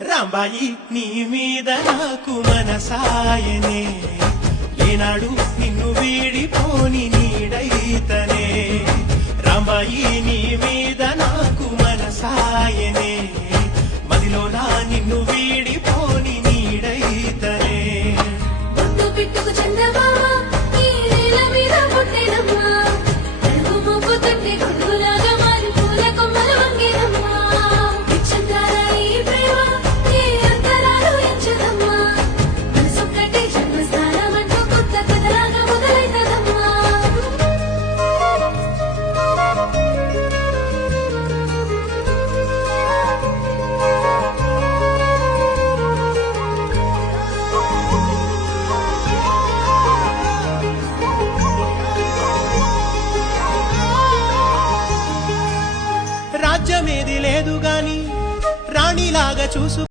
రాంబాయి నీ మీద నాకు మనసాయనే ఏనాడు నిన్ను వీడిపోని నీడైతనే రాంబాయి నీ మీద నాకు మనసాయనే మదిలోనా నిన్ను వీడిపోని నీడైతనే ముద్దు పిట్టుకు చందమామ ఈ నేల మీద పుట్టినమ్మా తెలుగు ముగ్గు తట్టి గుండులాగా మారి పూల కొమ్మల వంగినమ్మా విచ్ఛిన్నాల ఈ ప్రేమ ఈ అంతరాలు ఎంచదమ్మా మనసొక్కటి జన్మస్థానం అంటూ కొత్త కథలాగా మొదలైతదమ్మా రాజ్యమేది లేదు గాని రాణిలాగా చూసు